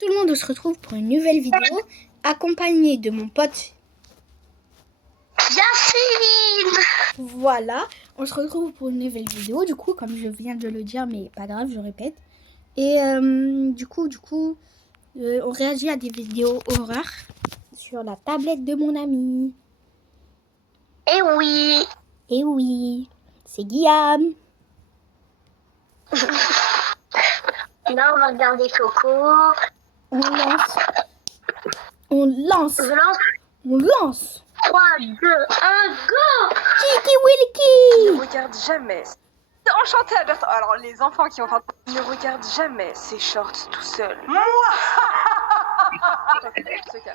Tout le monde se retrouve pour une nouvelle vidéo, accompagné de mon pote Yacine. Voilà, on se retrouve pour une nouvelle vidéo, du coup, comme je viens de le dire, mais pas grave, je répète. Et du coup, on réagit à des vidéos horreur sur la tablette de mon ami. Eh oui. Et oui, c'est Guillaume. Là, on va regarder Coco. On lance. On lance. Je lance. On lance. 3, 2, 1, go. Tiki Willy. Ne regarde jamais. Enchantée Alberto. Alors les enfants qui vont faire ne regardent jamais ces shorts tout seuls. Moi.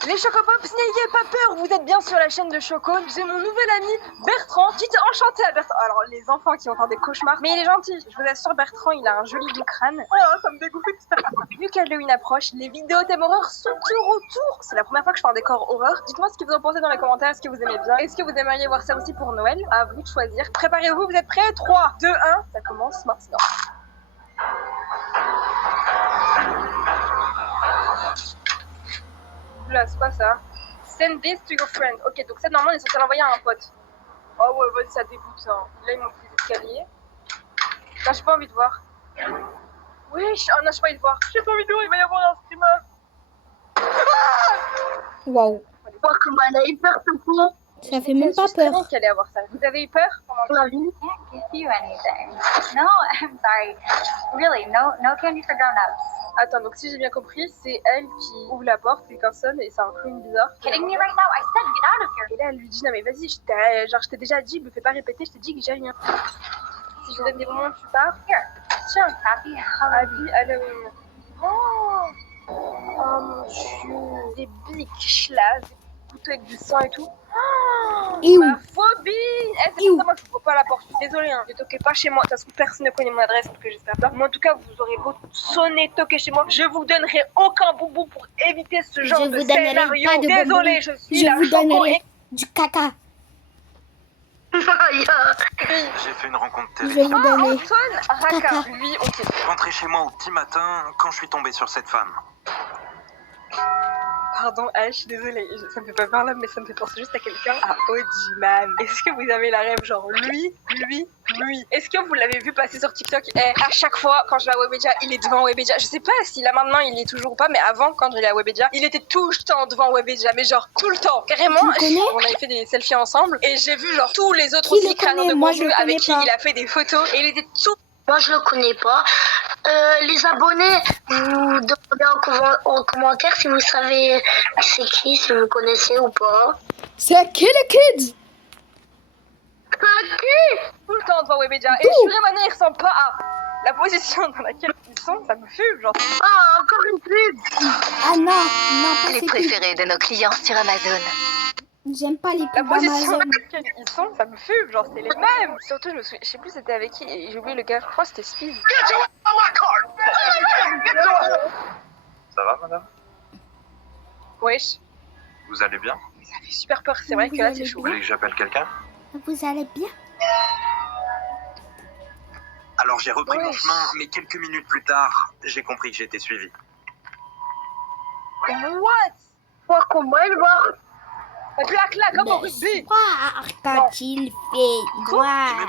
Les Chocopops, n'ayez pas peur, vous êtes bien sur la chaîne de Choco. J'ai mon nouvel ami Bertrand. Dites enchanté à Bertrand. Alors les enfants qui vont faire des cauchemars, mais il est gentil. Je vous assure, Bertrand, il a un joli bout crâne. Oh, ça me dégoûte. Vu qu'Halloween approche, les vidéos thème horreur sont de retour. C'est la première fois que je fais un décor horreur. Dites-moi ce que vous en pensez dans les commentaires. Est-ce que vous aimez bien? Est-ce que vous aimeriez voir ça aussi pour Noël? À vous de choisir. Préparez-vous, vous êtes prêts? 3, 2, 1, ça commence maintenant. Là, c'est pas ça. Send this to your friend. Ok, donc ça, normalement, on est censé l'envoyer à un pote. Oh ouais, vas-y, ça dégoûte, hein. Là, ils m'ont pris l'escalier. Là, j'ai pas envie de voir. Oui, oh non, j'ai pas envie de voir. J'ai pas envie de voir, il va y avoir un streamer. Waouh, Oh, comment elle a eu peur, Coco. ça fait même pas peur. Qu'elle allait avoir ça. Vous avez eu peur pendant On a vu. Can't give you anything. No, I'm sorry. Really, no candy for grown-ups. Attends, donc si j'ai bien compris, c'est elle qui ouvre la porte, quelqu'un sonne et c'est un clown bizarre. Kidding me right now? I said get out of here. Et là, elle lui dit non mais vas-y, je t'ai déjà dit, me fais pas répéter, je t'ai dit que j'ai rien. Si je donne des moments, tu pars. Here. Tiens, Happy Halloween. Happy Halloween. Oh mon dieu, des bics là, des couteaux avec du sang et tout. Et où? Ma phobie. C'est pour ça, moi je ouvre pas la porte, je suis désolée, hein. Ne toquez pas chez moi, de toute façon personne ne connaît mon adresse, en tout cas j'espère pas. Mais en tout cas, vous aurez beau sonner, toquer chez moi, je vous donnerai aucun bonbon pour éviter ce genre de vous donnerai scénario. pas de Désolée, bonbons. je suis Je la vous Choco donnerai du caca. J'ai fait une rencontre Je vais terrible. vous donner. Antoine Raka, Caca. lui, ok. Rentré chez moi au petit matin quand je suis tombé sur cette femme. Pardon, je suis désolée, ça me fait pas peur là, mais ça me fait penser juste à quelqu'un, à Ojiman. Est-ce que vous avez la rêve, genre lui? Est-ce que vous l'avez vu passer sur TikTok? À chaque fois, quand je vais à Webedia, il est devant Webedia. Je sais pas si là maintenant il est toujours ou pas, mais avant, quand j'allais à Webedia, il était tout le temps devant Webedia, mais genre tout le temps. Carrément, Tu le connais? on avait fait des selfies ensemble et j'ai vu genre tous les autres Qui le aussi crânes connaît? de Moi, bon je le jeu avec connais qui pas. il a fait des photos et il était tout. Moi, je le connais pas. Les abonnés, vous demandez en commentaire si vous savez c'est qui, si vous connaissez ou pas. C'est Killer Kids. Tout le temps devant Webedia. Et je suis maintenant, il ressemble pas à la position dans laquelle ils sont, ça me fume, genre. Ah, encore une pub. Ah non, pas Les ces pubs. préférés de nos clients sur Amazon. J'aime pas les La pubs position dans Amazon. laquelle ils sont, ça me fume, genre c'est les mêmes. Surtout, je sais plus c'était avec qui, et j'ai oublié le gars, je crois que c'était Speed. Ça va, madame? Wesh, Vous allez bien? ça fait super peur, c'est vrai que là c'est chaud. Vous voulez que j'appelle quelqu'un? Vous allez bien? Alors j'ai repris mon Ouais. chemin, mais quelques minutes plus tard, j'ai compris que j'étais suivi. What? Quoi, comment elle va? La claque là, comme au rugby. Soir, quand il fait Et même une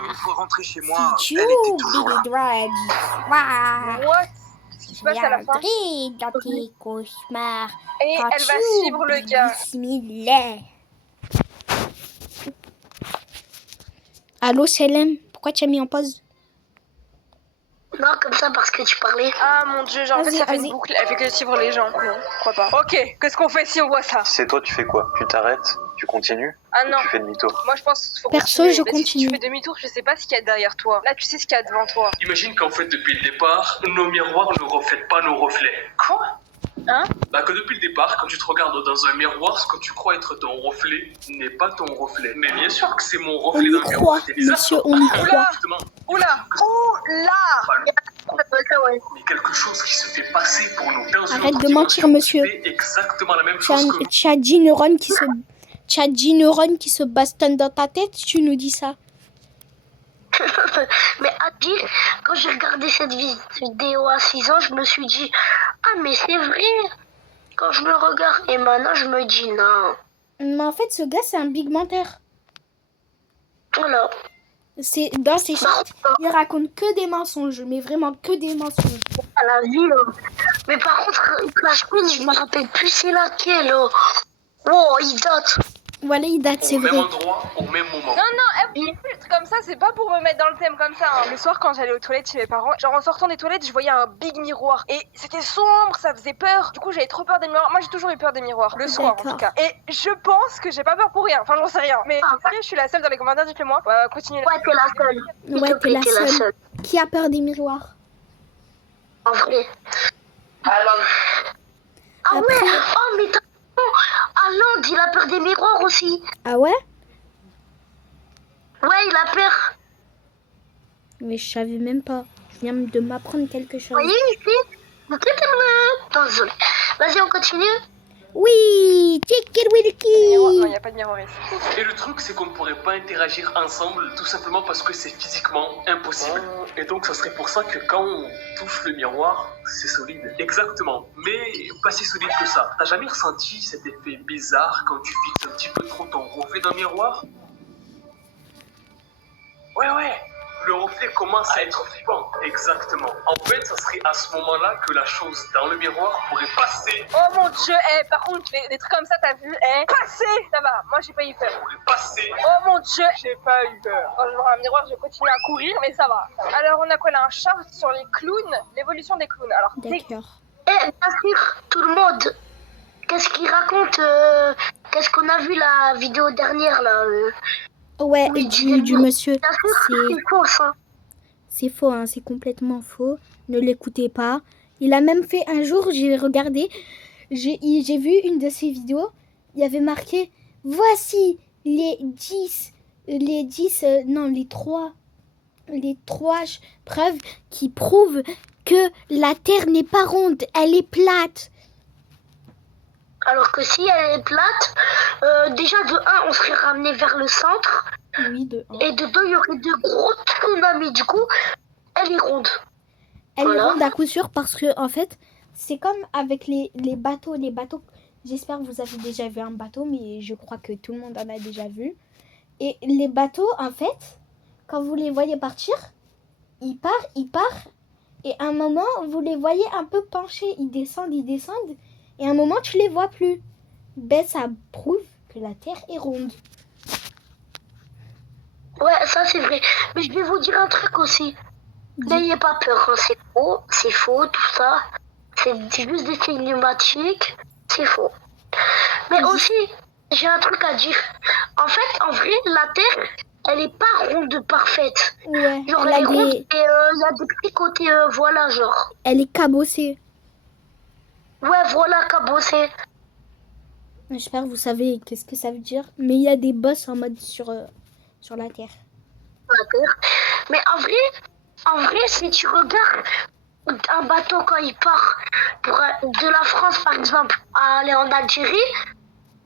noir. fois rentré chez moi, Si tu elle était toujours là. oublies du soir, What? Qu'est-ce qui se passe à la fin? viendrai dans tes cauchemars. Et Quand elle va tu suivre le oublies gars. Bismillah. Allô, Selem, pourquoi tu as mis en pause? Non, comme ça, parce que tu parlais. Ah mon dieu, genre en fait Vas-y, ça fait vas-y. une boucle, elle fait que suivre les gens. Non, je crois pas. Ok, qu'est-ce qu'on fait si on voit ça? C'est toi, tu fais quoi? Tu t'arrêtes? Tu continues? Ah non. Tu fais demi-tour? Moi je pense qu'il faut Perso, continuer. je Mais si continue. tu fais demi-tour, je sais pas ce qu'il y a derrière toi. Là, tu sais ce qu'il y a devant toi. Imagine qu'en fait, depuis le départ, nos miroirs ne reflètent pas nos reflets. Quoi? Hein? Bah que depuis le départ, quand tu te regardes dans un miroir, ce que tu crois être ton reflet n'est pas ton reflet. Mais bien sûr que c'est mon On reflet y dans le croit, miroir. C'est bizarre. monsieur, on y Oula. croit. Justement, Oula! Oula! mais quelque chose qui se fait passer pour nous dans une Arrête autre de mentir, dimension, monsieur. qui fait exactement la même chose que nous. Tu as 10 neurones qui se... Tu as 10 neurones qui se bastonnent dans ta tête, tu nous dis ça. Mais à dire, quand j'ai regardé cette vidéo à 6 ans, je me suis dit, ah mais c'est vrai, quand je me regarde et maintenant je me dis non. Mais en fait, ce gars, c'est un big menteur. Voilà. C'est dans ses shorts, il raconte que des mensonges, mais vraiment que des mensonges. À la vie, là. Mais par contre, Clash Queen, je me rappelle plus c'est laquelle. Oh, il date. Voilà, il date, c'est Au même vrai. endroit, au même moment. Les filtres comme ça, c'est pas pour me mettre dans le thème comme ça. Hein. Le soir, quand j'allais aux toilettes chez mes parents, genre en sortant des toilettes, je voyais un big miroir. Et c'était sombre, ça faisait peur. Du coup, j'avais trop peur des miroirs. Moi, j'ai toujours eu peur des miroirs. Le soir, en tout cas. Et je pense que j'ai pas peur pour rien. Enfin, j'en sais rien. Mais sérieux, je suis la seule dans les commentaires, dites-le moi. Continuez. Ouais, t'es la seule. S'il Ouais, te t'es plaît, la seule. Qui a peur des miroirs? En vrai. Alors, Ah Après- ouais. Oh, mais t'as raison. Aland, il a peur des miroirs aussi. Ah ouais? Ouais, il a peur. Mais je savais même pas. Je viens de m'apprendre quelque Vous chose. voyez ici? Désolé. Vas-y, on continue. Oui! Chicken non, Wilkie! y a pas de miroir ici. Et le truc, c'est qu'on ne pourrait pas interagir ensemble, tout simplement parce que c'est physiquement impossible. Et donc, ça serait pour ça que quand on touche le miroir, c'est solide. Exactement, mais pas si solide que ça. T'as jamais ressenti cet effet bizarre quand tu fixes un petit peu trop ton reflet dans le miroir? Ouais. Le reflet commence à être flippant. Exactement. En fait, ça serait à ce moment-là que la chose dans le miroir pourrait passer. Oh mon dieu, par contre, des trucs comme ça, t'as vu, passer. Ça va, moi j'ai pas eu peur. Pourrait passer. Oh mon dieu, j'ai pas eu peur. Quand je vois un miroir, je vais continuer à courir, mais ça va. Alors, on a quoi là? Un chart sur les clowns, l'évolution des clowns. Alors, D'accord. Eh, bien sûr, tout le monde. Qu'est-ce qu'il raconte Qu'est-ce qu'on a vu la vidéo dernière là Ouais, Oui, du monsieur. Bien sûr, C'est- c'est faux ça. C'est faux, hein, c'est complètement faux. Ne l'écoutez pas. Il a même fait un jour, j'ai regardé, j'ai vu une de ses vidéos. Il y avait marqué voici les 3 preuves qui prouvent que la Terre n'est pas ronde, elle est plate. Alors que si elle est plate, déjà de 1, on serait ramené vers le centre. Oui, de 1. Et de 2, il y aurait de gros tsunamis. Du coup, elle est ronde. Elle est Voilà. ronde à coup sûr parce que en fait, c'est comme avec les bateaux. Les bateaux, j'espère que vous avez déjà vu un bateau, mais je crois que tout le monde en a déjà vu. Et les bateaux, en fait, quand vous les voyez partir, ils partent. Et à un moment, vous les voyez un peu penchés. Ils descendent. Et à un moment, tu les vois plus. Ben, ça prouve que la Terre est ronde. Ouais, ça c'est vrai. Mais je vais vous dire un truc aussi. N'ayez pas peur, hein. C'est faux, tout ça. C'est juste des signes pneumatiques. C'est faux. Mais aussi, j'ai un truc à dire. En fait, en vrai, la Terre, elle est pas ronde parfaite. Ouais, Genre, elle elle est a ronde des- et il y a des petits côtés, voilà, genre. elle est cabossée. Ouais, voilà, cabossé. J'espère que vous savez qu'est-ce que ça veut dire. Mais il y a des bosses en mode sur la Terre. La Terre. Mais en vrai, si tu regardes un bateau quand il part de la France, par exemple, à aller en Algérie,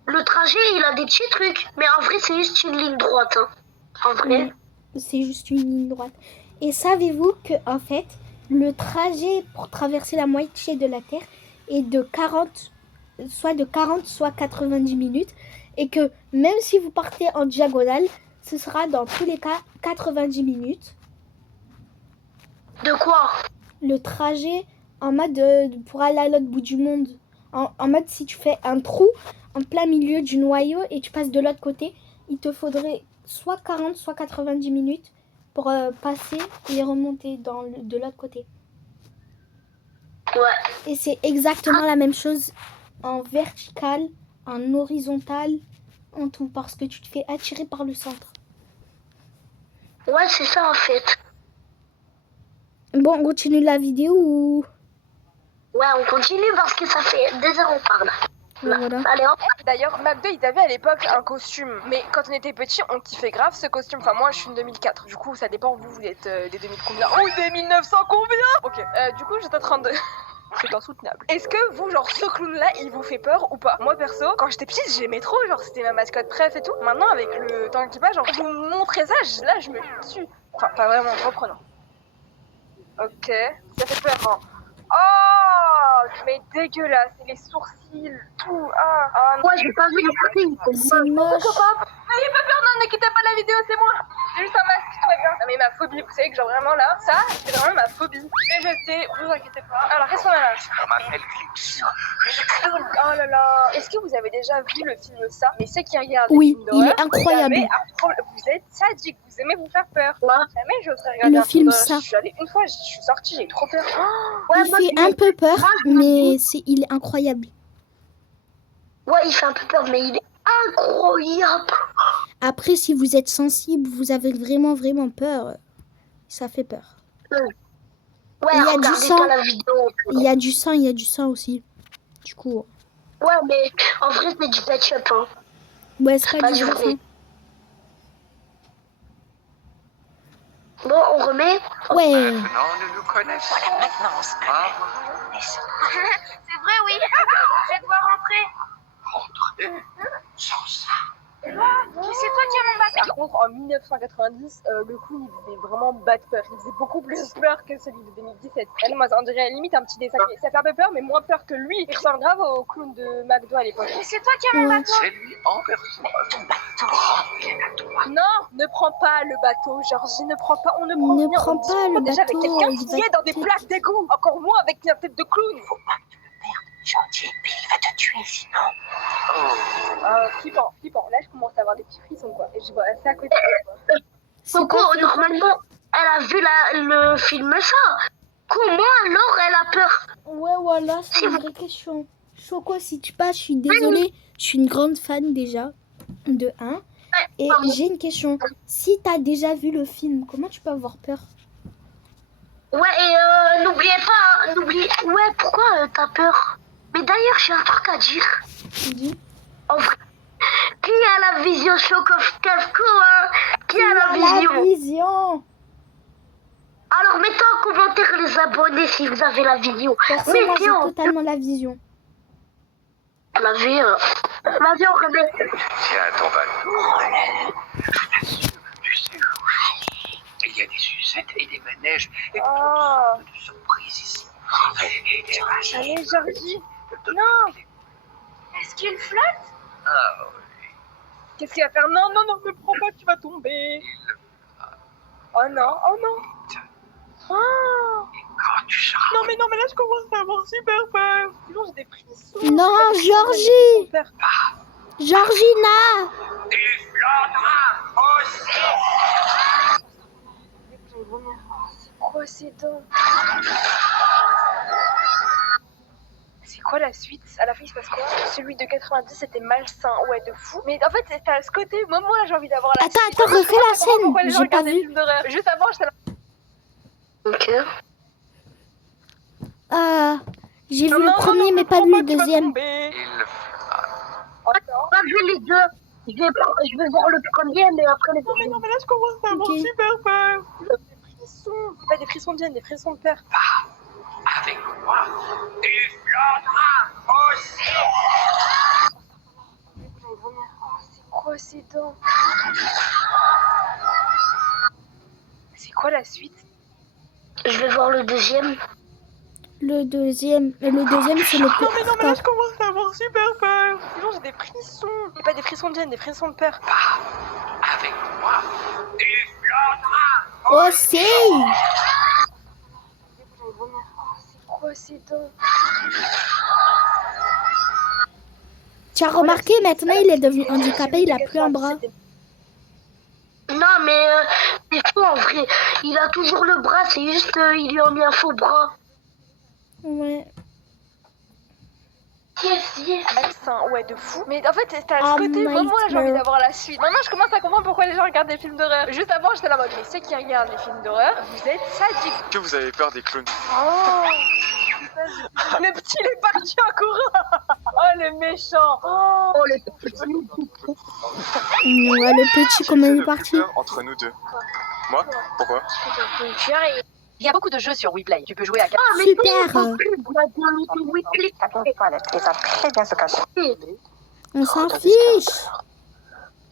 le trajet, il a des petits trucs. Mais en vrai, c'est juste une ligne droite. Hein. En vrai. C'est juste une ligne droite. Et savez-vous que en fait, le trajet pour traverser la moitié de la Terre est de 40, soit 90 minutes. Et que même si vous partez en diagonale, ce sera dans tous les cas 90 minutes. De quoi? Le trajet en mode pour aller à l'autre bout du monde. En mode si tu fais un trou en plein milieu du noyau et tu passes de l'autre côté, il te faudrait soit 40, soit 90 minutes pour passer et remonter de l'autre côté. Ouais. Et c'est exactement la même chose en vertical, en horizontal, en tout, parce que tu te fais attirer par le centre. Ouais, c'est ça en fait. Bon, on continue la vidéo ou... Ouais, on continue parce que ça fait des heures on parle. Voilà. Allez, hop. D'ailleurs, McDo, il avait à l'époque un costume. Mais quand on était petit, on kiffait grave ce costume. Enfin, moi, je suis une 2004. Du coup, ça dépend, vous êtes des 2000 combien? Oh, des 1900 combien? Ok, du coup, j'étais en train de... C'est insoutenable. Est-ce que vous, genre, ce clown-là, il vous fait peur ou pas? Moi, perso, quand j'étais petite, j'aimais trop. Genre, c'était ma mascotte préf et tout. Maintenant, avec le temps qui passe, genre, vous me montrez ça, là, je me tue. Enfin, pas vraiment, reprenons. Ok, ça fait peur, hein. Oh! mais dégueulasse. Et les sourcils, tout. Ah, non. Moi, j'ai pas vu le film. C'est moche. N'ayez pas peur, non, ne quittez pas la vidéo, c'est moi. J'ai juste un masque, tout va bien. Non, mais ma phobie, vous savez que genre vraiment là, ça, c'est vraiment ma phobie. Mais je sais, vous inquiétez pas. Alors, qu'est-ce qu'on a là? Je m'appelle Fix. Oh là là. Est-ce que vous avez déjà vu le film Ça? Mais ceux qui regardent Oui, les films il d'horreur, est incroyable. vous êtes sadique, vous aimez vous faire peur. Ouais. Jamais j'oserais regarder Le un film film d'horreur. Ça. Je suis allée une fois, je suis sortie, j'ai eu trop peur. Ouais, Il moi, fait un peu peur, mais il est incroyable. ouais, il fait un peu peur, mais il est incroyable. Après, si vous êtes sensible, vous avez vraiment, vraiment peur, ça fait peur. Ouais, Il y a du regardez sang. pas la vidéo. Il y a du sang aussi. Du coup, Ouais, mais en vrai, c'est du ketchup. Hein. ouais, c'est pas Pas du du vrai vrai. sang. Bon, on remet. Ouais. Maintenant, nous nous connaissons. Voilà, maintenant, C'est vrai, oui. Je vais devoir rentrer. Rentrer sans ça. C'est toi qui as mon bac. Par contre, en 1990, le clown, il faisait vraiment bad peur. Il faisait beaucoup plus peur que celui de 2017. Elle, moi, on dirait limite un petit dessin. Ça fait un peu peur, mais moins peur que lui. Il ressemble grave au clown de McDo à l'époque. Mais c'est toi qui as mon bateau. C'est lui en personne. Ton bateau. Non, ne prends pas le bateau, Georgie, ne prends pas. On ne prend Ne rien. prends On pas discute le déjà avec bateau, quelqu'un il qui va est dans des te- plaques d'égout. Encore moins avec la tête de clown. Gentil, puis il va te tuer sinon. Flippant. Là, je commence à avoir des petits frissons, quoi. Et je vois ça à côté. C'est Coco, pas- normalement, elle a vu le film ça. Comment alors elle a peur? Ouais, voilà, c'est une vraie question. Choco, si tu passes, je suis désolée. Je suis une grande fan déjà, de 1. Et j'ai une question. Si t'as déjà vu le film, comment tu peux avoir peur? Ouais, et n'oubliez pas, Ouais, pourquoi t'as peur? Mais d'ailleurs, j'ai un truc à dire. Tu dis En vrai, qui a la vision Choc of Casco, hein? Qui a la vision? La vision. Alors, mettez en commentaire les abonnés si vous avez la vidéo. Perso, moi, Mettez j'ai en totalement la vision. la vie. Vas-y, on remet. Tiens, ton bateau. Je t'assure, tu sais où. Il y a des sucettes et des manèges et Oh. toutes sortes de surprises ici. Et Allez, Georgie. Non. Est-ce qu'il flotte? Ah, oui. Qu'est-ce qu'il va faire? Non, ne prends pas, tu vas tomber. Oh non. Oh. Quand tu seras Non, mais là, je commence à avoir super peur. Sinon, j'ai des frissons. Non, J'ai des Georgie. frissons de peur. Georgina. tu flotteras aussi. C'est quoi ces dents? C'est quoi la suite? À la fin, il se passe quoi? Celui de 90, c'était malsain. Ouais, de fou. Mais en fait, c'était à ce côté. Moi, là, j'ai envie d'avoir la Attends, suite. attends, refais la scène. Pourquoi les gens J'ai pas regardent des vu. films d'horreur? Juste avant, j'étais là. Ok. Ah, j'ai vu Non, le non, premier, non, mais ne pas prends le tu vas deuxième. tomber. On va jouer les deux. Je vais voir le premier, mais après les autres. Non, mais là, je commence à avoir Ok. super peur. Des frissons. Pas des frissons de gêne, des frissons de peur. Avec moi, tu flotteras aussi. C'est quoi ces dents? C'est quoi la suite? Je vais voir le deuxième. Le deuxième, c'est le plus Non, mais là, hardcore. je commence à avoir super peur. Sinon, j'ai des frissons. Pas des frissons de gêne, des frissons de peur. Avec moi, tu flotteras. Oh, c'est C'est quoi ces dents? Tu as remarqué, maintenant, il est devenu handicapé, il a plus un bras. Non, mais c'est faux en vrai. Il a toujours le bras, c'est juste il lui a mis un faux bras. Ouais. Yes. Malsain, ouais, de fou. Mais en fait, c'était à Ah, ce côté. Moi, là, j'ai envie nightmare. d'avoir la suite. Maintenant, je commence à comprendre pourquoi les gens regardent des films d'horreur. Juste avant, j'étais là en mode, mais ceux qui regardent les films d'horreur, vous êtes sadiques. Que vous avez peur des clowns? Oh. Le petit, il est parti en courant. Oh, le méchant. Oh. Oh, les petits. Ouais, le petit, comment il est parti? Entre nous deux. Moi? Pourquoi? Il y a beaucoup de jeux sur WePlay. Tu peux jouer à Ah, mais Super. très bien se cacher. On s'en fiche.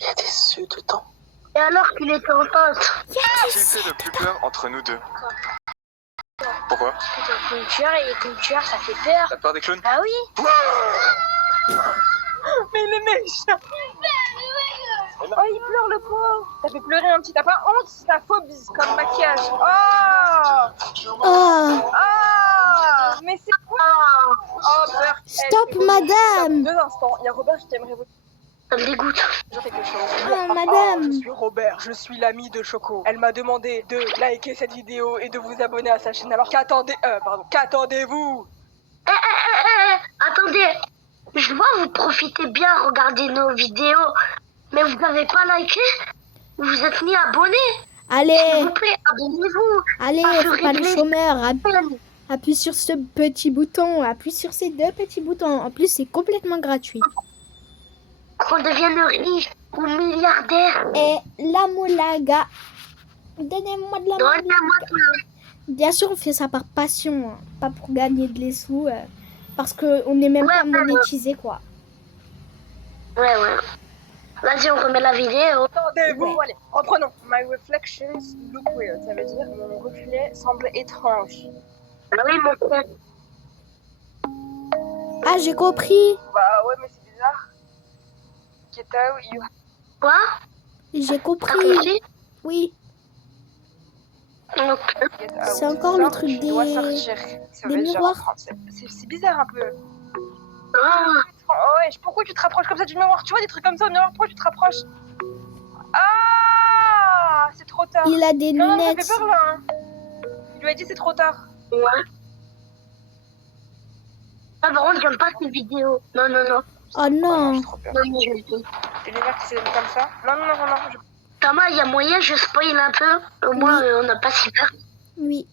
Il y a des œufs dedans. Et alors qu'il était enceinte. Qui fait le plus peur entre nous deux? Pourquoi? Parce que t'es un clown tueur et les clowns tueurs, ça fait peur. T'as peur des clowns? Bah oui. Mais il est méchant. Oh, il pleure le pauvre. Ça fait pleurer un petit. T'as pas honte? C'est ta phobie, comme maquillage. Oh. Oh, Ah. Mais c'est quoi? Oh, Bert. stop, madame. 2 instants. Il y a Robert qui aimerait vous Ça me dégoûte. dire quelque chose. Ah, madame. Je suis Robert, je suis l'ami de Choco. Elle m'a demandé de liker cette vidéo et de vous abonner à sa chaîne. Alors qu'attendez-vous? Attendez. Je vois, vous profitez bien à regarder nos vidéos. Mais vous n'avez pas liké? Vous êtes ni abonné? S'il Allez, vous plaît, abonnez-vous. allez, faut pas les chômeurs. Appuie sur ce petit bouton, appuie sur ces 2 petits boutons. En plus, c'est complètement gratuit. Qu'on devienne riche ou milliardaire. Et la moulaga. Donnez-moi de la moulaga. Donnez-moi tout. Bien sûr, on fait ça par passion, hein, pas pour gagner de les sous. Parce qu'on n'est même pas monétisé, quoi. Ouais. Vas-y, on remet la vidéo. Attendez-vous. Ouais. Allez, reprenons. My reflections look weird. Ça veut dire mon reflet semble étrange. Ah oui, mon frère. Ah, j'ai compris. Bah ouais, mais c'est bizarre. Get out, you Quoi? J'ai T'as compris. compris? Oui, Ok. get out. c'est encore le truc Tu dois des... sortir. Ça des veut dire en miroirs. français. C'est bizarre un peu. Ah, Oh ouais, pourquoi tu te rapproches comme ça du miroir? Tu vois des trucs comme ça au miroir, pourquoi tu te rapproches? Ah, c'est trop tard. Il a des Non, ça lunettes. fait peur là. Hein. Il lui a dit c'est trop tard. ouais. Ah, par contre, j'aime pas ces vidéos. Non. Oh non. J'ai trop peur. Non, mais j'aime pas. Et les mecs qui s'aiment comme ça. Non. Thomas, il y a moyen, je spoil un peu. Au moins, on n'a pas si peur. Oui.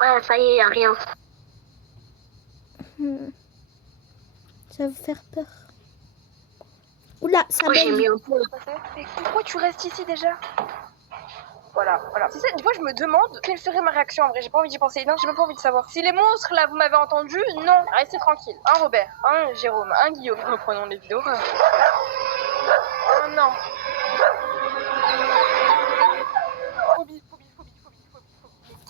Ouais, ça y est, y a rien. Ça va faire peur. Oula, ça Moi, j'ai baigne. mis un peu. Mais pourquoi tu restes ici déjà? Voilà. C'est ça, des fois je me demande quelle serait ma réaction en vrai, j'ai pas envie d'y penser. Non, j'ai même pas envie de savoir. Si les monstres là, vous m'avez entendu, non, restez tranquille. Un Robert, un Jérôme, un Guillaume. Reprenons les vidéos. Oh non. Phobie.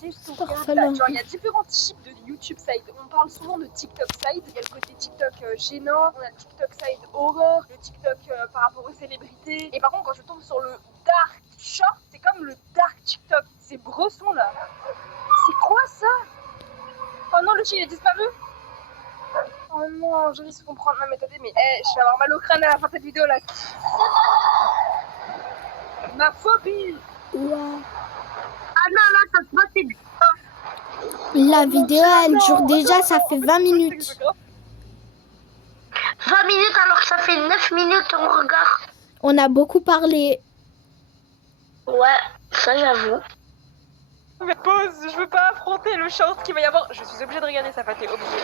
Qu'est-ce qu'on regarde là? Genre, il y a différents types de YouTube side. On parle souvent de TikTok side. Il y a le côté TikTok gênant, on a le TikTok side horreur, le TikTok par rapport aux célébrités. Et par contre, quand je tombe sur le dark short, c'est comme le dark TikTok. Ces bressons là. C'est quoi ça? Oh non, le chien il est disparu. Oh non, je risque de comprendre. Non mais attendez, mais je vais avoir mal au crâne à la fin de cette vidéo là. Ma phobie. Ouah. Ah non, là, ça se voit, c'est bien. La vidéo, elle dure déjà, ça fait 20 minutes. 20 minutes alors que ça fait 9 minutes, on regarde. On a beaucoup parlé. Ouais, ça j'avoue. Mais pause, je veux pas affronter le short qu'il va y avoir. Je suis obligée de regarder ça, Faté, obligée.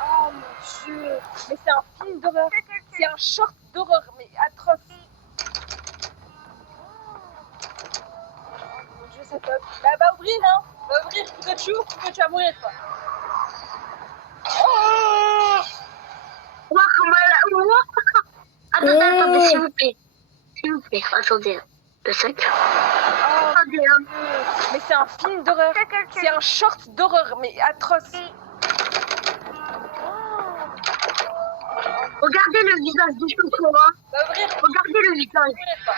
Oh mon dieu. Mais c'est un film d'horreur. C'est un short d'horreur, mais atroce. Oh mon dieu, c'est top. Bah, va ouvrir, hein. Va ouvrir, Pikachu vas mourir, quoi. Oh Ouah, comment elle a... Ouah. Attendez, s'il vous plaît. S'il vous plaît, attendez. Le 5. Attendez, hein. Mais c'est un film d'horreur. C'est un short d'horreur, mais atroce. Regardez le visage du chocolat. Va ouvrir, Regardez le visage. mourir, quoi.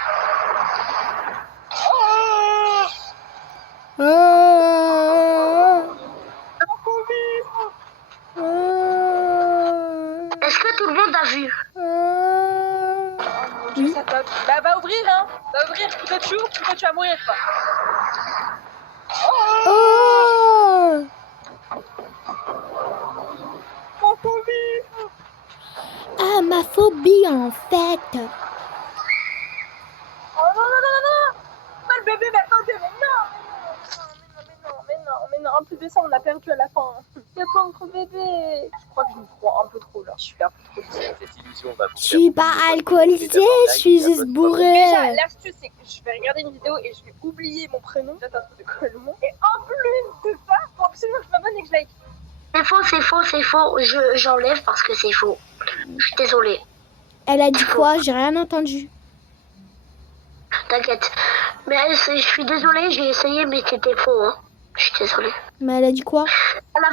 Oh Est-ce que tout le monde a vu? mon dieu, ça top. Bah, va ouvrir, hein. Va ouvrir, Pikachu vas mourir, quoi. Oh! Mon phobie. Ah, ma phobie, en fait. Oh non. Pas le bébé, mais attendez, mais non. Mais non. En plus de ça, on a perdu à la fin. Il y a pas encore bébé. Je crois que je me crois un peu trop, là. Je suis un peu trop difficile. Cette illusion va vous Je suis pas alcoolisée, je suis juste Déjà, bourrée. l'astuce, c'est que je vais regarder une vidéo et je vais oublier mon prénom. Déjà, c'est un truc de quoi le nom. Et en plus de ça, faut absolument que je m'abonne et que je like. c'est faux. J'enlève parce que c'est faux. Je suis désolée. Elle a dit quoi? J'ai rien entendu. T'inquiète. Mais je suis désolée, j'ai essayé, mais c'était faux. Hein. Je suis désolée. Mais elle a dit quoi? Elle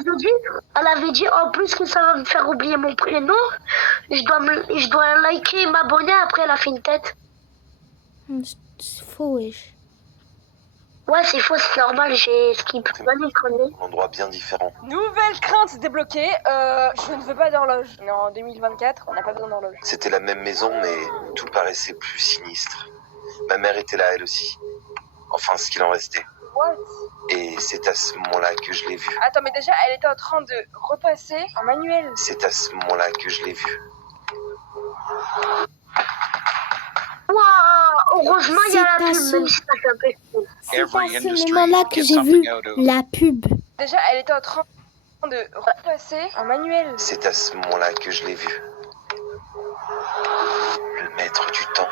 avait dit en plus que ça va me faire oublier mon prénom. Je dois liker, m'abonner. Après, elle a fait une tête. C'est faux, wesh. Ouais, c'est faux, c'est normal. J'ai skip. Un endroit bien différent. Nouvelle crainte débloquée. Je ne veux pas d'horloge. Non, en 2024, on n'a pas besoin d'horloge. C'était la même maison, mais tout paraissait plus sinistre. Ma mère était là, elle aussi. Enfin, ce qu'il en restait. What? Et c'est à ce moment-là que je l'ai vue. Attends, mais déjà, elle était en train de repasser en manuel. C'est à ce moment-là que je l'ai vue. Waouh, heureusement, il y a la pub, même si ça fait un peu. C'est à ce moment-là que j'ai vu la pub. Déjà, elle était en train de repasser en manuel. C'est à ce moment-là que je l'ai vue. Le maître du temps.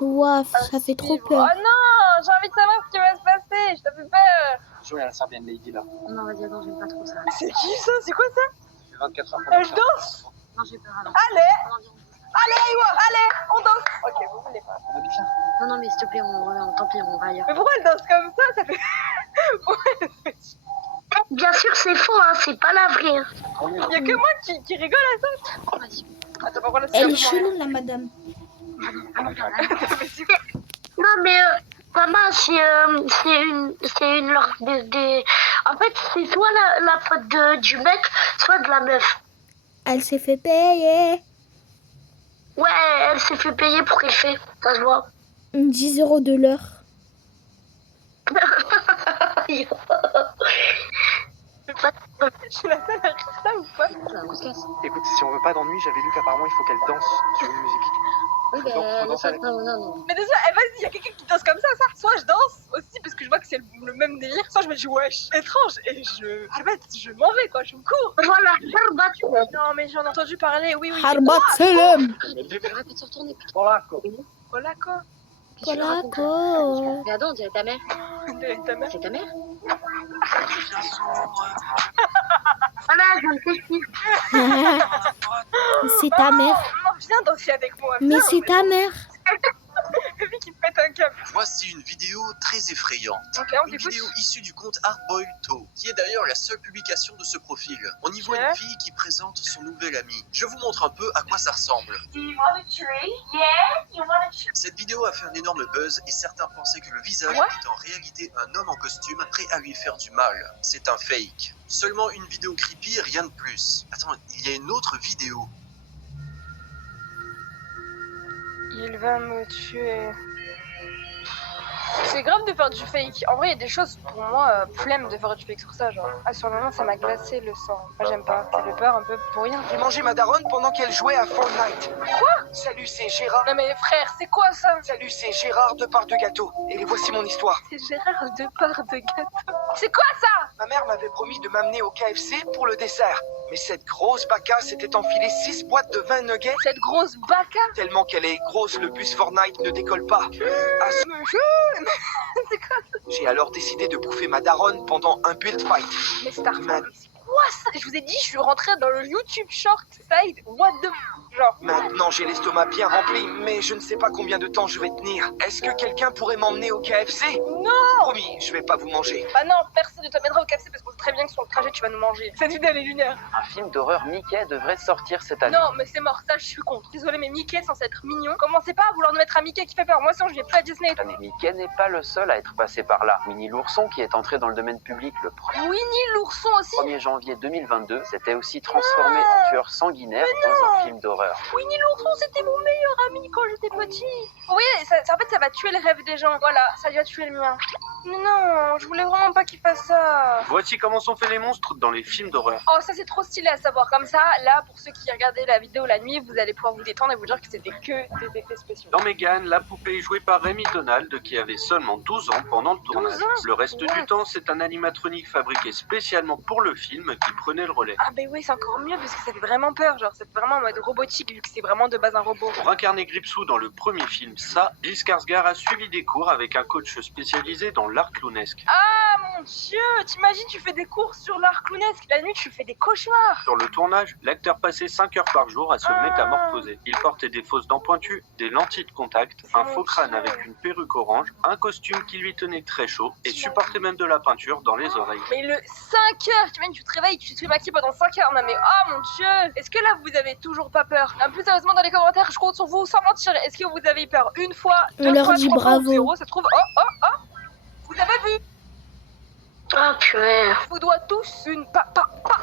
Ouah, ça fait trop peur. Oh non, j'ai envie de savoir ce qui va se passer. Je t'ai fait peur. Jouer à la Serbian Lady là. Non, vas-y, attends, j'aime pas trop ça. C'est qui ça? C'est quoi ça? C'est 24 heures. Je danse. Non, j'ai peur alors. Allez, allez, on danse. Ok, vous voulez pas. On habite là. Non, mais s'il te plaît, tant pis, on va ailleurs. Mais pourquoi elle danse comme ça? Ça fait. Ouais. Bien sûr, c'est faux, hein, c'est pas la vraie. Hein. Il y a que moi qui rigole à ça. Vas-y. Attends, pourquoi là, Elle est chelou, la madame. Non, mais maman, c'est une leur des. En fait, c'est soit la faute du mec, soit de la meuf. Elle s'est fait payer. Ouais, elle s'est fait payer pour qu'elle fait. Ça se voit. 10 € de l'heure. Je suis la seule à rire ça ou pas? On se casse. Écoute, si on veut pas d'ennui, j'avais lu qu'apparemment il faut qu'elle danse sur une musique. Oui, Donc, faut danser avec. non. Mais déjà, vas-y, il y a quelqu'un qui danse comme ça. Soit je danse aussi parce que je vois que c'est le même délire, soit je me dis wesh, étrange, et je m'en vais quoi, je me cours. Voilà, Harbat. Non, mais j'en ai entendu parler, oui. Harbat Selim. Arrête de se retourner. Voilà quoi. Voilà quoi. Voilà quoi. Regarde, on dirait ta mère. Ta mère. C'est ta mère? Voilà, je me fais chier. C'est ta mère. Maman, viens danser avec moi. Mais c'est ta mère. Le mec qui me pète un câble. Voici une vidéo très effrayante. Ok, on Une t'écoute. vidéo issue du compte Hardboiled, qui est d'ailleurs la seule publication de ce profil. On y voit Ok. une fille qui présente son nouvel ami. Je vous montre un peu à quoi ça ressemble. Cette vidéo a fait un énorme buzz et certains pensaient que le visage What? était en réalité un homme en costume prêt à lui faire du mal. C'est un fake. Seulement une vidéo creepy et rien de plus. Attends, il y a une autre vidéo. Il va me tuer. C'est grave de faire du fake. En vrai, il y a des choses pour moi, flemme de faire du fake sur ça. Genre, sur le moment, ça m'a glacé le sang. Moi, j'aime pas. Ça fait peur un peu pour rien. J'ai mangé ma daronne pendant qu'elle jouait à Fortnite. Quoi? Salut, c'est Gérard. Non, mais frère, c'est quoi ça? Salut, c'est Gérard de part de gâteau. Et voici mon histoire. C'est Gérard de part de gâteau. C'est quoi ça? Ma mère m'avait promis de m'amener au KFC pour le dessert. Mais cette grosse baka s'était enfilée 6 boîtes de 20 nuggets. Cette grosse baka? Tellement qu'elle est grosse, le bus Fortnite ne décolle pas. À ce- C'est quoi ça? J'ai alors décidé de bouffer ma daronne pendant un build fight. Mais Starfall, c'est quoi ça? Je vous ai dit, je suis rentrée dans le YouTube Short Side. What the... Genre... Maintenant, j'ai l'estomac bien rempli, mais je ne sais pas combien de temps je vais tenir. Est-ce que quelqu'un pourrait m'emmener au KFC? Non! Promis, je vais pas vous manger. Bah non, personne ne t'amènera au KFC parce qu'on sait très bien que sur le trajet, tu vas nous manger. Cette vidéo, elle est lunaire. Un film d'horreur Mickey devrait sortir cette année. Non, mais c'est mort, ça, je suis contre. Désolé, mais Mickey, censé être mignon, commencez pas à vouloir nous mettre un Mickey qui fait peur. Moi, sinon, je viens plus à Disney. Mais Mickey n'est pas le seul à être passé par là. Winnie l'ourson, qui est entré dans le domaine public le Winnie l'ourson aussi. 1er janvier 2022, s'était aussi transformé en tueur sanguinaire dans un film d'horreur. Winnie l'ourson, c'était mon meilleur ami quand j'étais petit. Vous voyez, en fait, ça va tuer le rêve des gens. Voilà, ça va tuer le mien. Mais non, je voulais vraiment pas qu'il fasse ça. Voici comment sont faits les monstres dans les films d'horreur. Oh, ça c'est trop stylé à savoir. Comme ça, là, pour ceux qui regardaient la vidéo la nuit, vous allez pouvoir vous détendre et vous dire que c'était que des effets spéciaux. Dans Megan, la poupée est jouée par Rémi Donald, qui avait seulement 12 ans pendant le tournage. 12 ans? Le reste What? du temps, c'est un animatronique fabriqué spécialement pour le film qui prenait le relais. Ah, bah oui, c'est encore mieux parce que ça fait vraiment peur. Genre, c'est vraiment en mode robotique vu que c'est vraiment de base un robot. Pour incarner Gripsou dans le premier film, ça, Bill Skarsgård a suivi des cours avec un coach spécialisé dans l'art clownesque. Ah mon dieu, t'imagines, tu fais des courses sur l'art clownesque. La nuit, tu fais des cauchemars. Sur le tournage, l'acteur passait 5 heures par jour à se métamorphoser. Il portait des fausses dents pointues, des lentilles de contact, un faux crâne avec une perruque orange, un costume qui lui tenait très chaud et supportait même de la peinture dans les oreilles. Mais le 5 heures, tu te réveilles, tu te maquilles pendant 5 heures. Non mais oh mon dieu, est-ce que là vous avez toujours pas peur? Plus sérieusement dans les commentaires, je compte sur vous sans mentir. Est-ce que vous avez peur une fois, On deux leur fois, dit trois fois ou bravo. zéro? Ça se trouve, oh, vous avez vu? Ah purée. Je vous dois tous une pa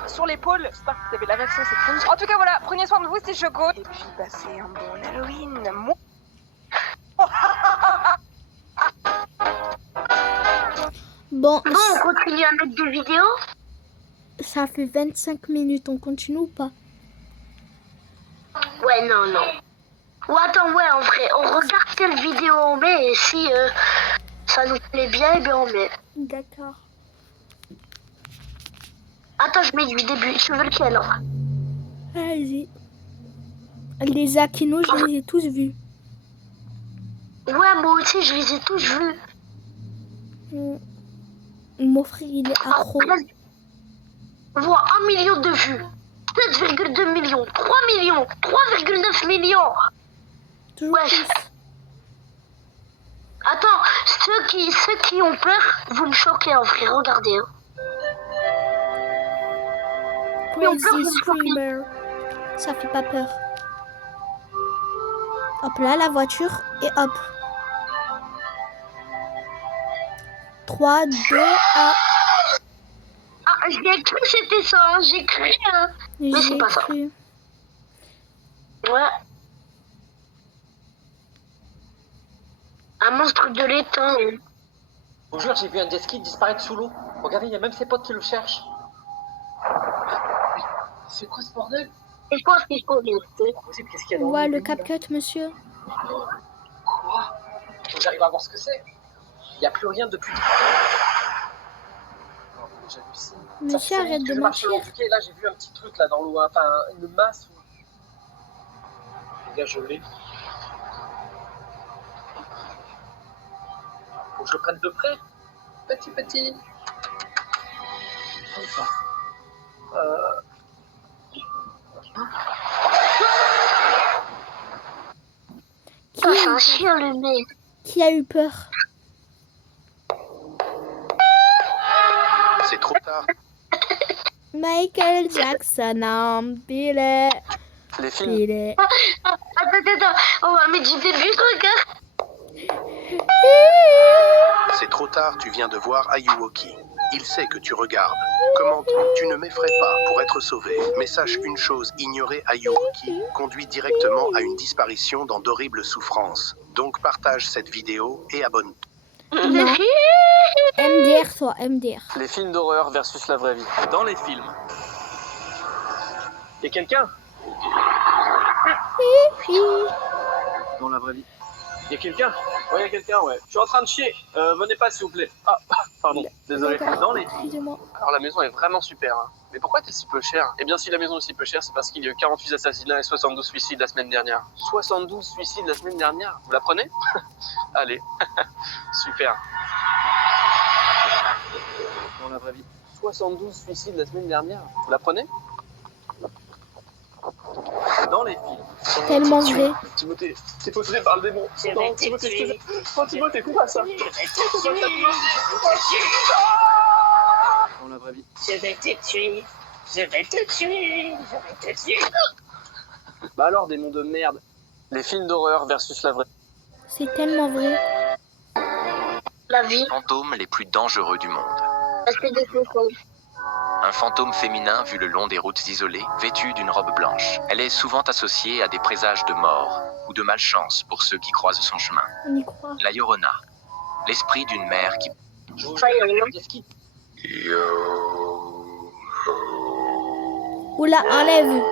sur l'épaule. J'espère que vous avez la réaction, c'est cringe. En tout cas voilà, prenez soin de vous, c'est Choco. Et puis passez un bon Halloween. Bon, Bon, on continue à mettre des vidéos. ça fait 25 minutes, on continue ou pas? Ouais, non. Ou attends, ouais, en vrai, on regarde quelle vidéo on met et si ça nous plaît bien, et bien on met. D'accord. Attends, je mets du début. Tu veux lequel alors? Vas-y. Les Akinos, je les ai tous vus. Ouais, moi aussi, je les ai tous vus. Mon frère, il est accro. On voit 1 million de vues. 7,2 millions. 3 millions. 3,9 millions. Toujours Ouais. plus. Attends, ceux qui ont peur, vous me choquez en vrai. Regardez. Hein. Crazy Screamer. Ça fait pas peur. Hop là, la voiture. Et hop. 3, 2, 1. Ah, j'ai cru que c'était ça. Hein. J'ai cru. Hein. Mais c'est J'ai pas ça. cru. Ouais. Un monstre de l'étang. Je vous jure, j'ai vu un jet ski disparaître sous l'eau. Regardez, il y a même ses potes qui le cherchent. C'est quoi ce bordel? Je pense qu'il faut les Qu'est-ce qu'il y a dans Ouais, l'eau, le là CapCut, monsieur. Quoi? Faut que j'arrive à voir ce que c'est. Il n'y a plus rien depuis. Oh, j'hallucine. Monsieur, arrête de mentir. Et là, j'ai vu un petit truc là dans l'eau, enfin une masse. Les gars, je l'ai. Faut que je le prenne de près. Petit. Enfin. C'est un chien le mec. Qui a eu peur? C'est trop tard. Michael Jackson, Billy. Les films. Billy. Attends, on va mettre du début, regarde. C'est trop tard, tu viens de voir Ayuwoki. Il sait que tu regardes. Comment tu ne m'effraies pas pour être sauvé. Mais sache une chose, ignorer Ayuwoki conduit directement à une disparition dans d'horribles souffrances. Donc partage cette vidéo et abonne-toi. Non. MDR, toi, MDR. Les films d'horreur versus la vraie vie. Dans les films. Y'a quelqu'un? Dans la vraie vie. Y'a quelqu'un? Ouais, y'a quelqu'un, ouais. Je suis en train de chier. Venez pas, s'il vous plaît. Ah, pardon, désolé. Dans les... Excusez-moi. Alors, la maison est vraiment super, hein. Mais pourquoi t'es si peu cher? Eh bien, si la maison est si peu chère, c'est parce qu'il y a eu 48 assassinats et 72 suicides la semaine dernière. 72 suicides la semaine dernière? Vous la prenez? Allez. Super. Dans la vraie vie. 72 suicides la semaine dernière. Vous la prenez? Dans les films. Tellement vrai. Timothée, t'es possédé par le démon. Non, Timothée, je te... Oh, Timothée, fais pas ça. Dans la vraie vie. Je vais te tuer. Bah alors, démon de merde. Les films d'horreur versus la vraie. C'est tellement vrai. La vie. Fantômes les plus dangereux du monde. C'est des fantômes. Un fantôme féminin vu le long des routes isolées, vêtu d'une robe blanche. Elle est souvent associée à des présages de mort ou de malchance pour ceux qui croisent son chemin. On y croit. La Llorona, l'esprit d'une mère qui... Oula, enlève.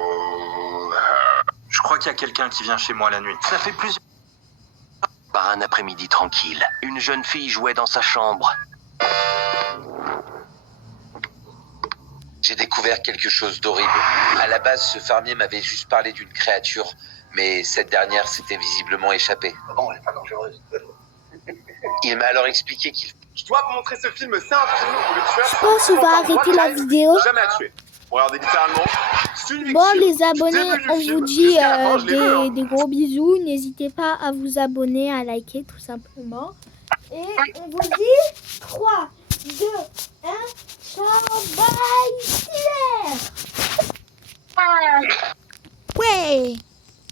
Je crois qu'il y a quelqu'un qui vient chez moi la nuit. Ça fait plusieurs... Par un après-midi tranquille, une jeune fille jouait dans sa chambre. J'ai découvert quelque chose d'horrible. À la base, ce fermier m'avait juste parlé d'une créature, mais cette dernière s'était visiblement échappée. Bon, elle est pas dangereuse. Il m'a alors expliqué qu'il Je dois vous montrer ce film, c'est un film où le tueur... Je pense qu'on va arrêter la vidéo. Jamais à tuer. Regardez littéralement. Bon les abonnés, on vous dit des gros bisous. N'hésitez pas à vous abonner, à liker tout simplement. Et on vous dit